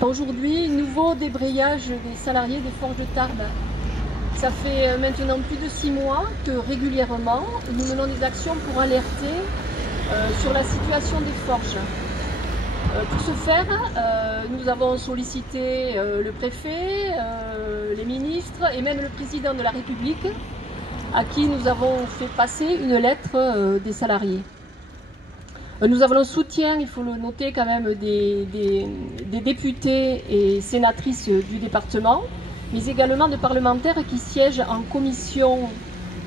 Aujourd'hui, nouveau débrayage des salariés des forges de Tarbes. Ça fait maintenant plus de 6 mois que régulièrement, nous menons des actions pour alerter sur la situation des forges. Pour ce faire, nous avons sollicité le préfet, les ministres et même le président de la République, à qui nous avons fait passer une lettre des salariés. Nous avons le soutien, il faut le noter quand même, des députés et sénatrices du département, mais également de parlementaires qui siègent en commission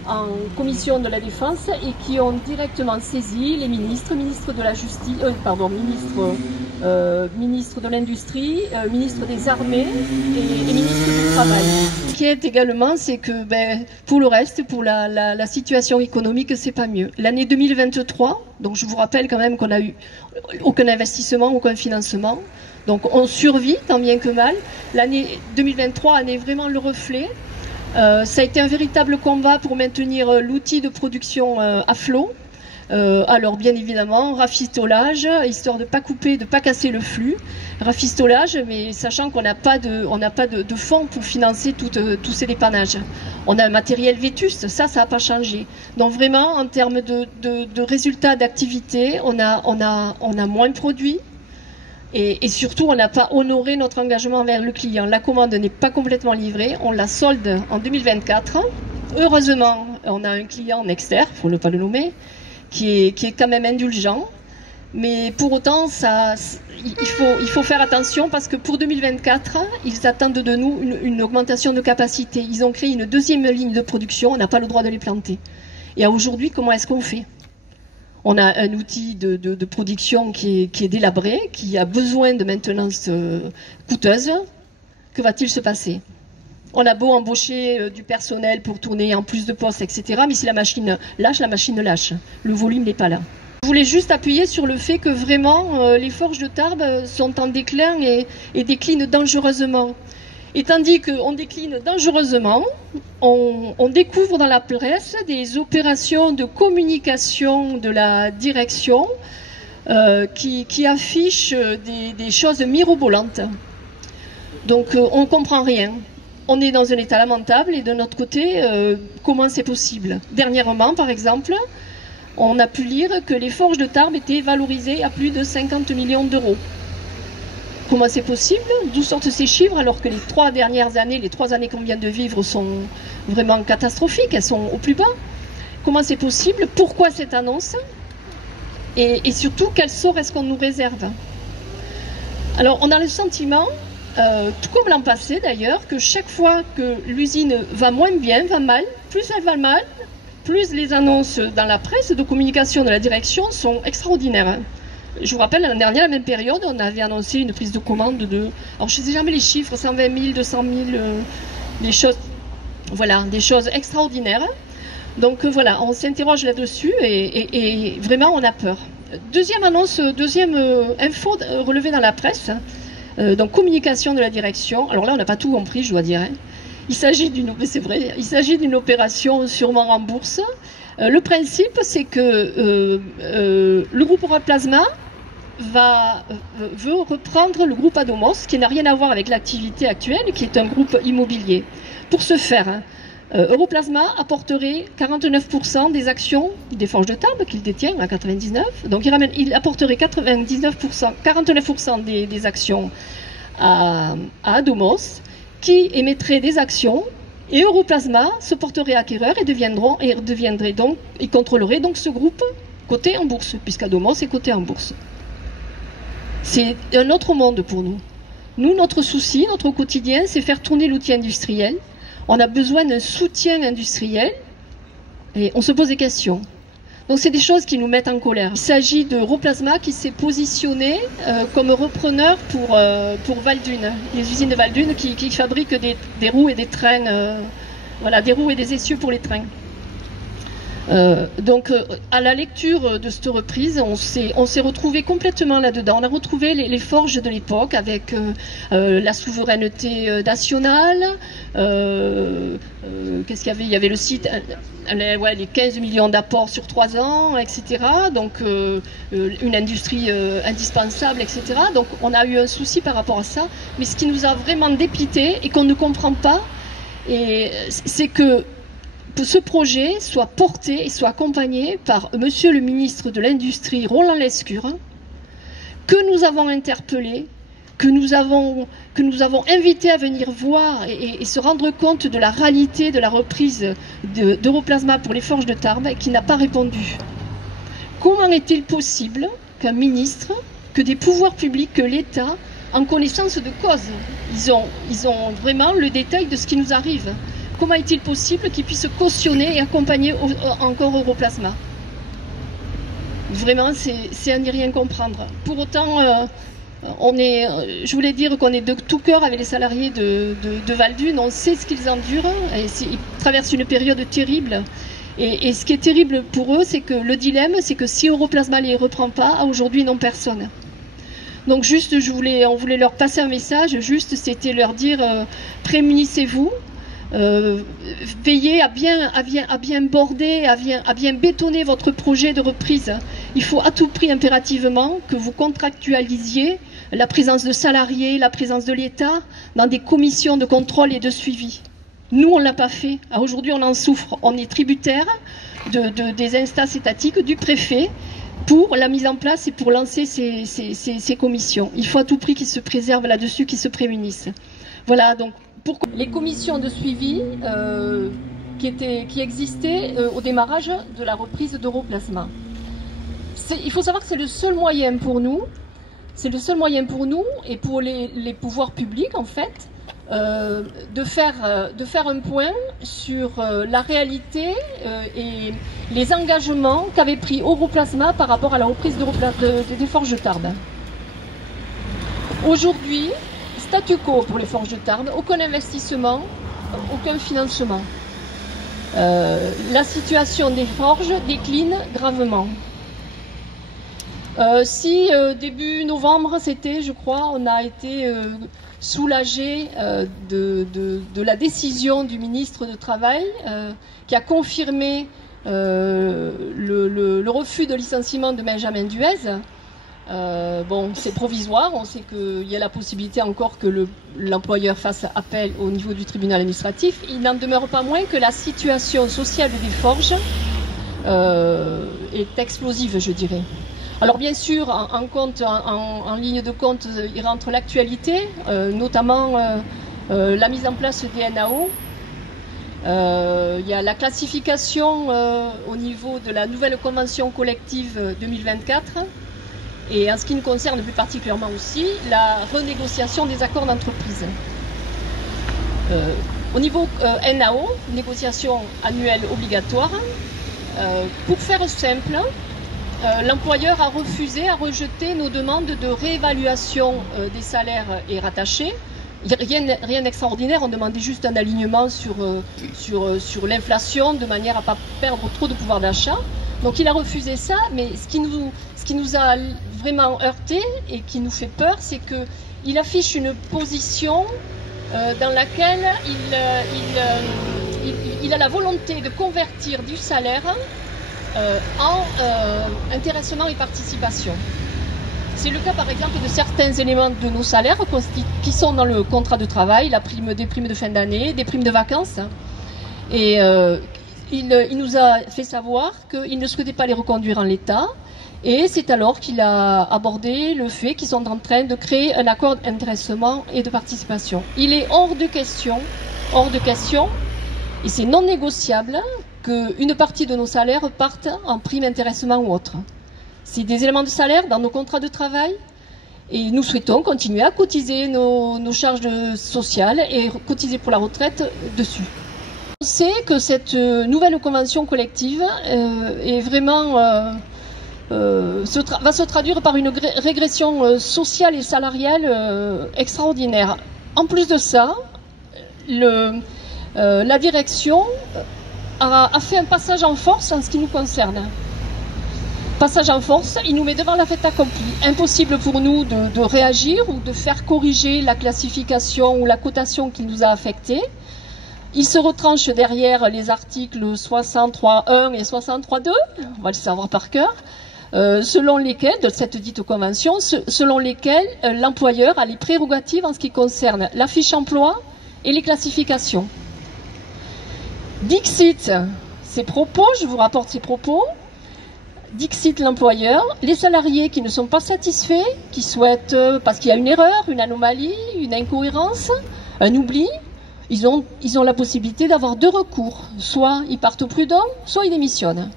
de la Défense et qui ont directement saisi les ministres de la Justice, ministre de l'Industrie, ministre des Armées et ministre du Travail. Ce qui est également, c'est que pour le reste, pour la situation économique, c'est pas mieux. L'année 2023, donc je vous rappelle quand même qu'on n'a eu aucun investissement, aucun financement, donc on survit tant bien que mal. L'année 2023 en est vraiment le reflet. Ça a été un véritable combat pour maintenir l'outil de production à flot. Alors bien évidemment, rafistolage, histoire de ne pas couper, de ne pas casser le flux. Rafistolage, mais sachant qu'on n'a pas de fonds pour financer tous ces dépannages. On a un matériel vétuste, ça n'a pas changé. Donc vraiment, en termes de résultats d'activité, on a moins produit. Et surtout, on n'a pas honoré notre engagement envers le client. La commande n'est pas complètement livrée. On la solde en 2024. Heureusement, on a un client externe, il faut ne pas le nommer, qui est quand même indulgent. Mais pour autant, il faut faire attention parce que pour 2024, ils attendent de nous une augmentation de capacité. Ils ont créé une deuxième ligne de production. On n'a pas le droit de les planter. Et aujourd'hui, comment est-ce qu'on fait ? On a un outil de production qui est délabré, qui a besoin de maintenance coûteuse. Que va-t-il se passer? On a beau embaucher du personnel pour tourner en plus de postes, etc. Mais si la machine lâche. Le volume n'est pas là. Je voulais juste appuyer sur le fait que vraiment les forges de Tarbes sont en déclin et déclinent dangereusement. Et tandis qu'on décline dangereusement, on découvre dans la presse des opérations de communication de la direction qui affichent des choses mirobolantes. Donc on ne comprend rien. On est dans un état lamentable et de notre côté, comment c'est possible? Dernièrement, par exemple, on a pu lire que les forges de Tarbes étaient valorisées à plus de 50 millions d'euros. Comment c'est possible? D'où sortent ces chiffres alors que les 3 dernières années, les 3 années qu'on vient de vivre sont vraiment catastrophiques, elles sont au plus bas? Comment c'est possible? Pourquoi cette annonce? Et surtout, quel sort est-ce qu'on nous réserve? Alors, on a le sentiment, tout comme l'an passé d'ailleurs, que chaque fois que l'usine va moins bien, va mal, plus elle va mal, plus les annonces dans la presse de communication de la direction sont extraordinaires. Je vous rappelle, l'année dernière, à la même période, on avait annoncé une prise de commande alors je ne sais jamais les chiffres, 120 000, 200 000, des choses, voilà, des choses extraordinaires. Donc voilà, on s'interroge là-dessus et vraiment on a peur. Deuxième annonce, deuxième info relevée dans la presse, donc communication de la direction. Alors là, on n'a pas tout compris, je dois dire. Il s'agit d'une opération sûrement en bourse. Le principe, c'est que le groupe Europlasma veut reprendre le groupe Adomos, qui n'a rien à voir avec l'activité actuelle, qui est un groupe immobilier. Pour ce faire, Europlasma apporterait 49% des actions des forges de Tarbes qu'il détient à 99%. Donc il apporterait 49% des actions à Adomos, qui émettrait des actions. Et Europlasma se porterait acquéreur et contrôlerait donc ce groupe coté en bourse, puisqu'Adomos est coté en bourse. C'est un autre monde pour nous. Nous, notre souci, notre quotidien, c'est faire tourner l'outil industriel. On a besoin d'un soutien industriel et on se pose des questions. Donc c'est des choses qui nous mettent en colère. Il s'agit de Europlasma qui s'est positionné comme repreneur pour Valdune, les usines de Valdune qui fabriquent des roues et des trains, voilà, des roues et des essieux pour les trains. Donc, à la lecture de cette reprise, on s'est retrouvé complètement là-dedans. On a retrouvé les forges de l'époque avec la souveraineté nationale. Qu'est-ce qu'il y avait? Il y avait le site, les 15 millions d'apports sur 3 ans, etc. Donc, une industrie indispensable, etc. Donc, on a eu un souci par rapport à ça. Mais ce qui nous a vraiment dépité et qu'on ne comprend pas, c'est que ce projet soit porté et soit accompagné par Monsieur le ministre de l'Industrie, Roland Lescure, que nous avons interpellé, que nous avons invité à venir voir et se rendre compte de la réalité de la reprise d'Europlasma pour les forges de Tarbes, et qui n'a pas répondu. Comment est-il possible qu'un ministre, que des pouvoirs publics, que l'État, en connaissance de cause, ils ont vraiment le détail de ce qui nous arrive? Comment est-il possible qu'ils puissent cautionner et accompagner encore Europlasma? Vraiment, c'est à n'y rien comprendre. Pour autant, je voulais dire qu'on est de tout cœur avec les salariés de Valdunes. On sait ce qu'ils endurent. Ils traversent une période terrible. Et ce qui est terrible pour eux, c'est que le dilemme, c'est que si Europlasma ne les reprend pas, aujourd'hui, ils n'ont personne. Donc juste, on voulait leur passer un message. Juste, c'était leur dire, prémunissez-vous. Veillez à bien border, à bien bétonner votre projet de reprise. Il faut à tout prix impérativement que vous contractualisiez la présence de salariés, la présence de l'État dans des commissions de contrôle et de suivi. Nous, on ne l'a pas fait. Aujourd'hui, on en souffre. On est tributaire des instances étatiques, du préfet, pour la mise en place et pour lancer ces commissions. Il faut à tout prix qu'ils se préservent là-dessus, qu'ils se prémunissent. Voilà, donc les commissions de suivi qui existaient au démarrage de la reprise d'Europlasma. Il faut savoir que c'est le seul moyen pour nous, et pour les pouvoirs publics en fait, de faire un point sur la réalité et les engagements qu'avait pris Europlasma par rapport à la reprise des forges de Tarbes. Aujourd'hui, statu quo pour les forges de Tarbes, aucun investissement, aucun financement. La situation des forges décline gravement. Début novembre, c'était, je crois, on a été soulagé de la décision du ministre du Travail qui a confirmé le refus de licenciement de Benjamin Duez. Bon, c'est provisoire, on sait qu'il y a la possibilité encore que l'employeur fasse appel au niveau du tribunal administratif. Il n'en demeure pas moins que la situation sociale des forges est explosive, je dirais. Alors bien sûr, en ligne de compte, il rentre l'actualité, notamment la mise en place des NAO. Il y a la classification au niveau de la nouvelle convention collective 2024. Et en ce qui nous concerne plus particulièrement aussi, la renégociation des accords d'entreprise. Au niveau NAO, négociation annuelle obligatoire, pour faire simple, l'employeur a rejeté nos demandes de réévaluation des salaires et rattachés. Rien d'extraordinaire, on demandait juste un alignement sur l'inflation de manière à ne pas perdre trop de pouvoir d'achat. Donc il a refusé ça, mais ce qui nous a vraiment heurté et qui nous fait peur, c'est qu'il affiche une position dans laquelle il a la volonté de convertir du salaire en intéressement et participation. C'est le cas par exemple de certains éléments de nos salaires qui sont dans le contrat de travail, des primes de fin d'année, des primes de vacances. Et il nous a fait savoir qu'il ne souhaitait pas les reconduire en l'état. Et c'est alors qu'il a abordé le fait qu'ils sont en train de créer un accord d'intéressement et de participation. Il est hors de question, et c'est non négociable, qu'une partie de nos salaires parte en prime intéressement ou autre. C'est des éléments de salaire dans nos contrats de travail, et nous souhaitons continuer à cotiser nos charges sociales et cotiser pour la retraite dessus. On sait que cette nouvelle convention collective est vraiment... va se traduire par une régression sociale et salariale extraordinaire. En plus de ça, la direction a fait un passage en force en ce qui nous concerne. Passage en force, il nous met devant la fait accomplie. Impossible pour nous de réagir ou de faire corriger la classification ou la cotation qui nous a affectés. Il se retranche derrière les articles 63.1 et 63.2, on va le savoir par cœur, selon lesquels, de cette dite convention, selon lesquels l'employeur a les prérogatives en ce qui concerne la fiche emploi et les classifications. Dixit ses propos, je vous rapporte ses propos. Dixit l'employeur, les salariés qui ne sont pas satisfaits, qui souhaitent, parce qu'il y a une erreur, une anomalie, une incohérence, un oubli, ils ont la possibilité d'avoir deux recours. Soit ils partent au prud'homme, soit ils démissionnent.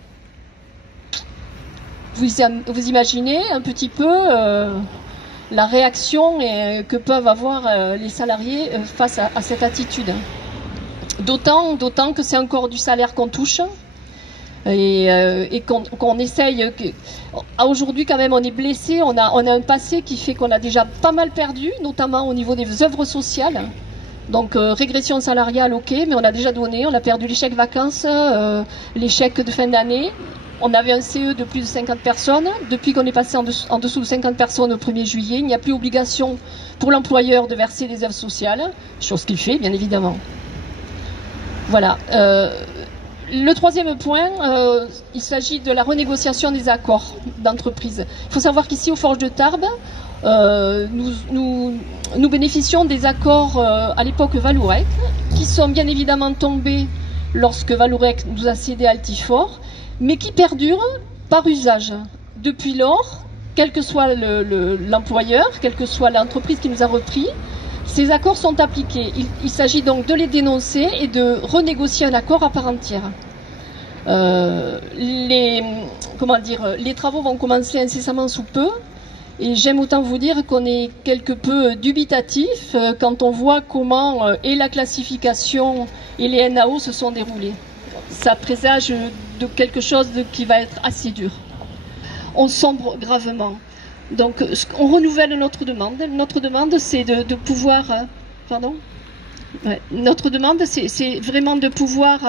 Vous imaginez un petit peu la réaction que peuvent avoir les salariés face à cette attitude. D'autant que c'est encore du salaire qu'on touche. Et qu'on essaye. Aujourd'hui, quand même, on est blessé. On a un passé qui fait qu'on a déjà pas mal perdu, notamment au niveau des œuvres sociales. Donc, régression salariale, ok, mais on a déjà donné. On a perdu les chèques vacances, les chèques de fin d'année. On avait un CE de plus de 50 personnes. Depuis qu'on est passé en dessous de 50 personnes au 1er juillet, il n'y a plus obligation pour l'employeur de verser des œuvres sociales, chose qu'il fait, bien évidemment. Voilà. Le troisième point, il s'agit de la renégociation des accords d'entreprise. Il faut savoir qu'ici, aux Forges de Tarbes, nous bénéficions des accords à l'époque Vallourec, qui sont bien évidemment tombés lorsque Vallourec nous a cédé Altifort, mais qui perdurent par usage. Depuis lors, quel que soit l'employeur, quelle que soit l'entreprise qui nous a repris, ces accords sont appliqués. Il s'agit donc de les dénoncer et de renégocier un accord à part entière. Les travaux vont commencer incessamment sous peu. Et j'aime autant vous dire qu'on est quelque peu dubitatif quand on voit comment et la classification et les NAO se sont déroulés. Ça présage de quelque chose qui va être assez dur. On sombre gravement. Donc, on renouvelle notre demande. Notre demande, c'est de pouvoir... pardon ? Ouais. Notre demande, c'est vraiment de pouvoir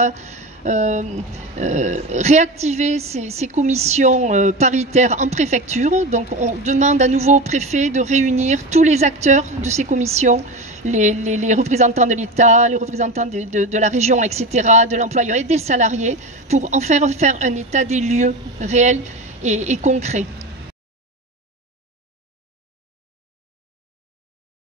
réactiver ces commissions paritaires en préfecture. Donc, on demande à nouveau au préfet de réunir tous les acteurs de ces commissions, les représentants de l'État, les représentants de la région, etc., de l'employeur et des salariés, pour en faire un état des lieux réel et concret.